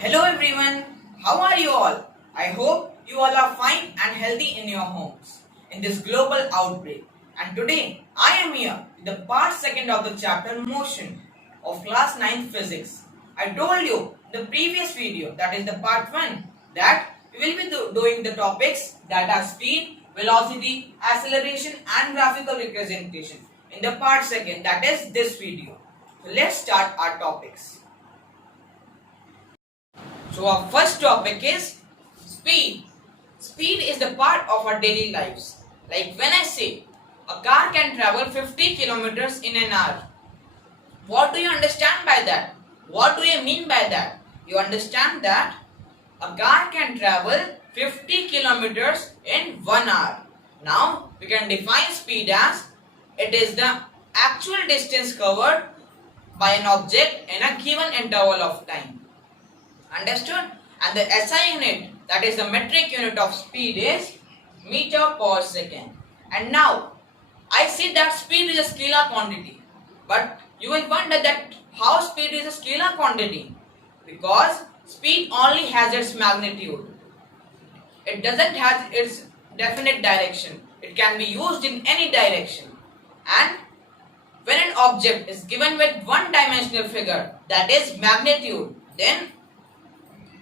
Hello everyone, how are you all? I hope you all are fine and healthy in your homes in this global outbreak. And today I am here with the part second of the chapter motion of class 9th physics. I told you in the previous video, that is the part 1, that we will be doing the topics that are speed, velocity, acceleration and graphical representation in the part second, that is this video. So let's start our topics. So our first topic is speed. Speed is the part of our daily lives. Like when I say a car can travel 50 kilometers in an hour. What do you understand by that? What do you mean by that? You understand that a car can travel 50 kilometers in 1 hour. Now we can define speed as it is the actual distance covered by an object in a given interval of time. Understood? And the SI unit, that is the metric unit of speed, is meter per second. And now I see that speed is a scalar quantity, but you will wonder that how speed is a scalar quantity, because speed only has its magnitude. It doesn't have its definite direction. It can be used in any direction. And when an object is given with one dimensional figure, that is magnitude, then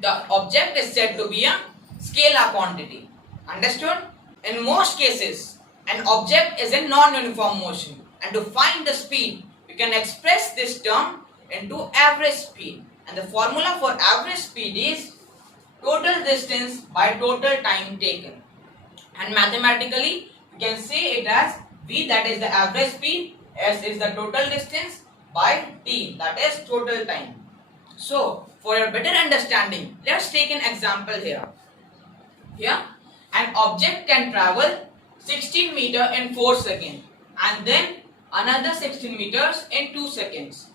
the object is said to be a scalar quantity. Understood? In most cases, an object is in non-uniform motion, and to find the speed, we can express this term into average speed. And the formula for average speed is total distance by total time taken. And mathematically, we can say it as V, that is the average speed, S is the total distance, by T, that is total time. So, for a better understanding, let's take an example here. Here, an object can travel 16 meters in 4 seconds and then another 16 meters in 2 seconds.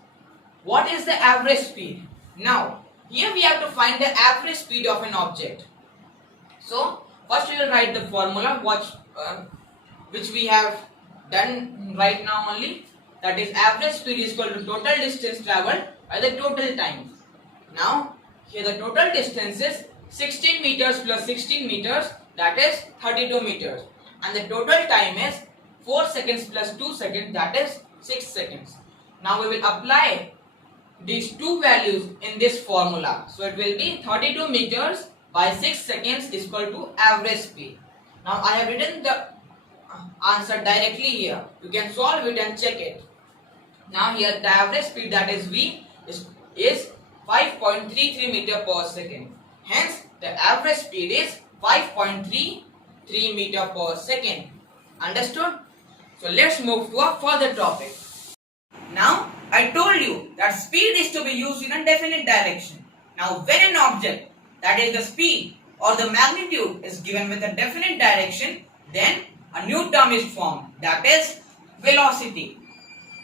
What is the average speed? Now, here we have to find the average speed of an object. So, first we will write the formula which we have done right now only. That is, average speed is equal to total distance travelled by the total time. Now, here the total distance is 16 meters plus 16 meters, that is 32 meters. And the total time is 4 seconds plus 2 seconds, that is 6 seconds. Now we will apply these two values in this formula. So it will be 32 meters by 6 seconds is equal to average speed. Now I have written the answer directly here. You can solve it and check it. Now here the average speed, that is V, is 5.33 meter per second. Hence, the average speed is 5.33 meter per second. Understood? So let's move to a further topic. Now, I told you that speed is to be used in a definite direction. Now, when an object, that is the speed or the magnitude, is given with a definite direction, then a new term is formed, that is velocity.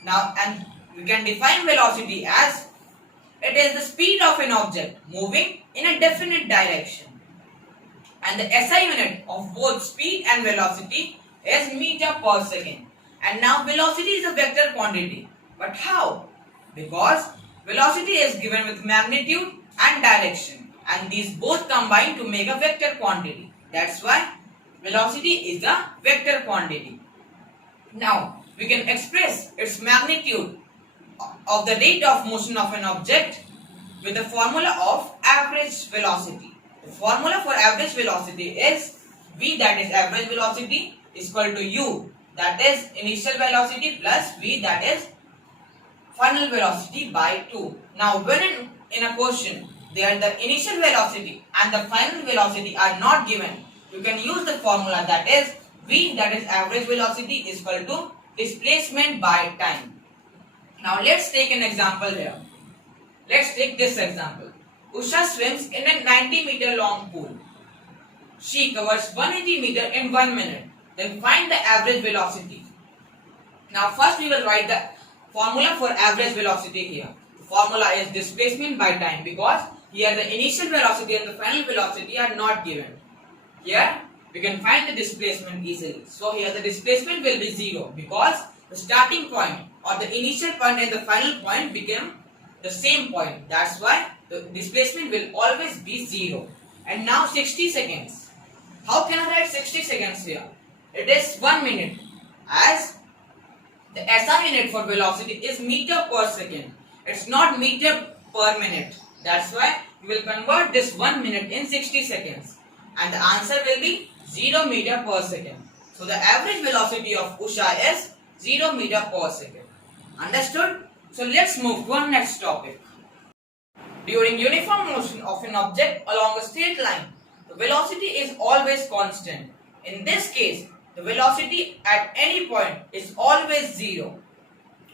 Now, and we can define velocity as it is the speed of an object moving in a definite direction. And the SI unit of both speed and velocity is meter per second. And now velocity is a vector quantity. But how? Because velocity is given with magnitude and direction, and these both combine to make a vector quantity. That's why velocity is a vector quantity. Now, we can express its magnitude of the rate of motion of an object with the formula of average velocity. The formula for average velocity is V, that is average velocity, is equal to U, that is initial velocity, plus V, that is final velocity, by 2. Now when in a question there the initial velocity and the final velocity are not given, you can use the formula, that is V, that is average velocity, is equal to displacement by time. Now let's take an example here. Let's take this example. Usha swims in a 90 meter long pool. She covers 180 meter in 1 minute. Then find the average velocity. Now first we will write the formula for average velocity here. The formula is displacement by time, because here the initial velocity and the final velocity are not given. Here we can find the displacement easily. So here the displacement will be 0, because the starting point or the initial point and the final point become the same point. That's why the displacement will always be 0. And now 60 seconds. How can I write 60 seconds here? It is 1 minute, as the SI unit for velocity is meter per second. It's not meter per minute. That's why we will convert this 1 minute in 60 seconds. And the answer will be 0 meter per second. So the average velocity of Usha is 0 meter per second. Understood? So let's move to our next topic. During uniform motion of an object along a straight line, the velocity is always constant. In this case, the velocity at any point is always 0.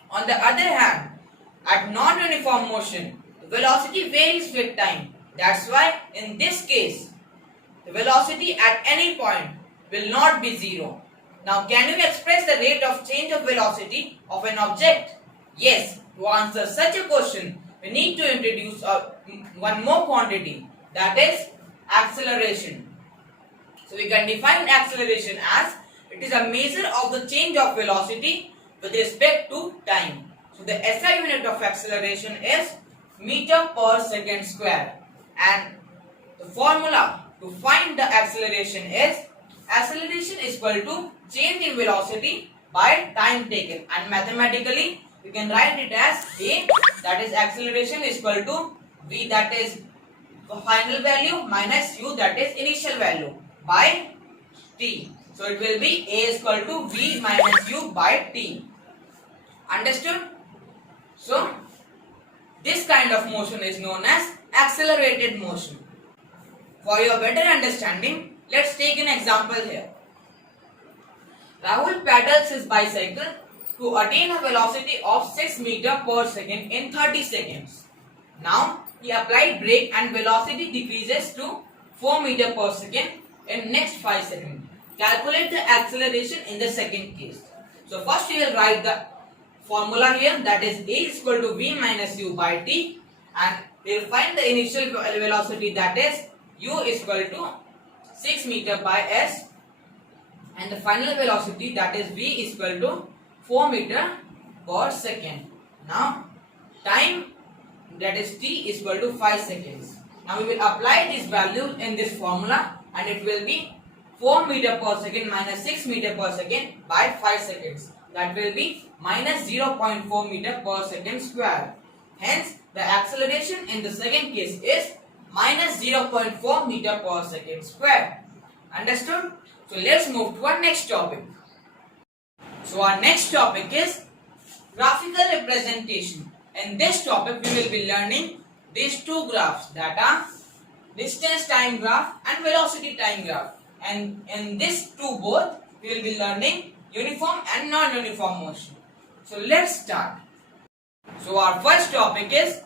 On the other hand, at non-uniform motion, the velocity varies with time. That's why in this case, the velocity at any point will not be 0. Now, can you express the rate of change of velocity of an object? Yes, to answer such a question, we need to introduce one more quantity, that is acceleration. So we can define acceleration as it is a measure of the change of velocity with respect to time. So the SI unit of acceleration is meter per second square, and the formula to find the acceleration is acceleration is equal to change in velocity by time taken, and mathematically we can write it as A, that is acceleration, is equal to V, that is the final value, minus U, that is initial value, by T. So it will be A is equal to V minus U by T. Understood? So this kind of motion is known as accelerated motion. For your better understanding, let's take an example here. Rahul pedals his bicycle to attain a velocity of 6 meters per second in 30 seconds. Now, he applied brake and velocity decreases to 4 meters per second in next 5 seconds. Calculate the acceleration in the second case. So, first we will write the formula here, that is A is equal to V minus U by T, and we will find the initial velocity, that is U is equal to 6 meters by S, and the final velocity, that is V is equal to 4 meters per second. Now time, that is T, is equal to 5 seconds. Now we will apply this value in this formula, and it will be 4 meters per second minus 6 meters per second by 5 seconds. That will be minus 0.4 meters per second square. Hence the acceleration in the second case is minus 0.4 meters per second square. Understood? So let's move to our next topic. So our next topic is graphical representation. In this topic we will be learning these two graphs, that are distance time graph and velocity time graph. And in this two both we will be learning uniform and non-uniform motion. So let's start. So our first topic is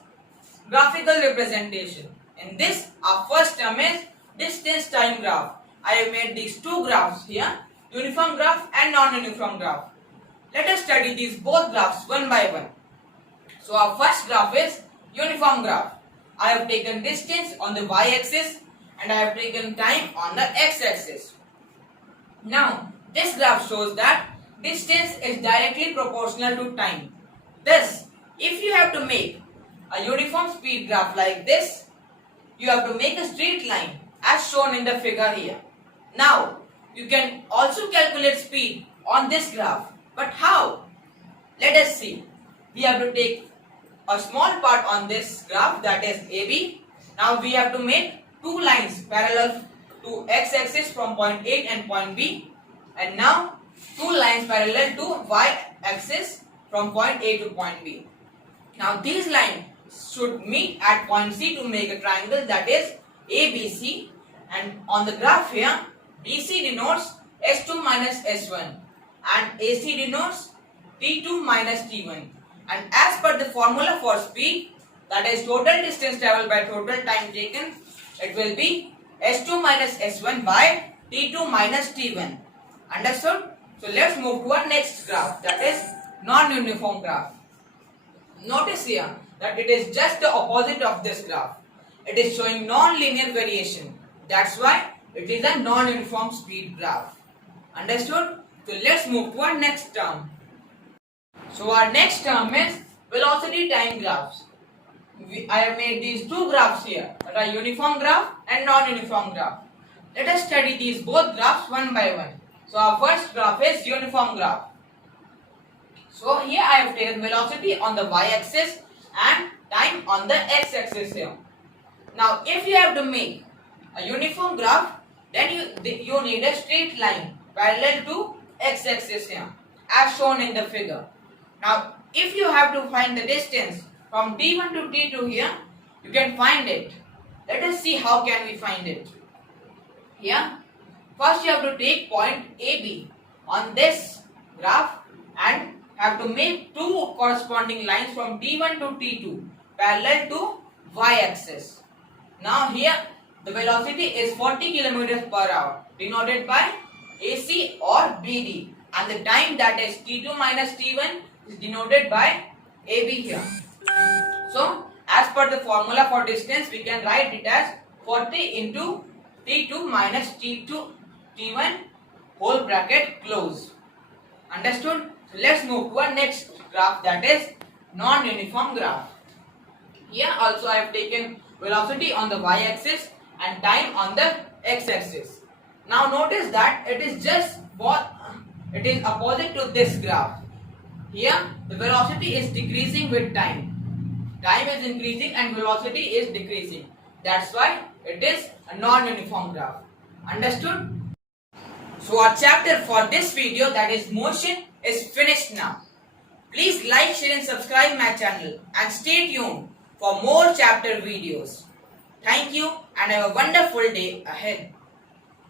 graphical representation. In this, our first term is distance time graph. I have made these two graphs here, uniform graph and non-uniform graph. Let us study these both graphs one by one. So our first graph is uniform graph. I have taken distance on the y-axis and I have taken time on the x-axis. Now this graph shows that distance is directly proportional to time. Thus, if you have to make a uniform speed graph like this, you have to make a straight line as shown in the figure here. Now, you can also calculate speed on this graph. But how? Let us see. We have to take a small part on this graph, that is AB. Now we have to make two lines parallel to x-axis from point A and point B. And now two lines parallel to y-axis from point A to point B. Now these lines should meet at point C to make a triangle, that is ABC. And on the graph here, BC denotes S2 minus S1 and AC denotes T2 minus T1. And as per the formula for speed, that is total distance traveled by total time taken, it will be S2 minus S1 by T2 minus T1. Understood? So let's move to our next graph, that is non-uniform graph. Notice here that it is just the opposite of this graph. It is showing non-linear variation. That's why it is a non-uniform speed graph. Understood? So let's move to our next term. So our next term is velocity time graphs. I have made these two graphs here, that are uniform graph and non-uniform graph. Let us study these both graphs one by one. So our first graph is uniform graph. So here I have taken velocity on the y-axis and time on the x-axis here. Now if you have to make a uniform graph, then you need a straight line parallel to x-axis here, as shown in the figure. Now if you have to find the distance from T1 to T2 here, you can find it. Let us see how can we find it. Here, first you have to take point AB on this graph and have to make two corresponding lines from T1 to T2 parallel to y-axis. Now here the velocity is 40 km per hour denoted by AC or BD, and the time, that is T2 minus T1, is denoted by AB here. So as per the formula for distance, we can write it as 40 into T2 minus T1 whole bracket close. Understood? So let's move to our next graph, that is non-uniform graph. Here also I have taken velocity on the y-axis and time on the x-axis. Now notice that it is opposite to this graph. Here the velocity is decreasing with time. Time is increasing and velocity is decreasing. That's why it is a non-uniform graph. Understood? So our chapter for this video, that is motion, is finished now. Please like, share and subscribe my channel and stay tuned for more chapter videos. Thank you and have a wonderful day ahead.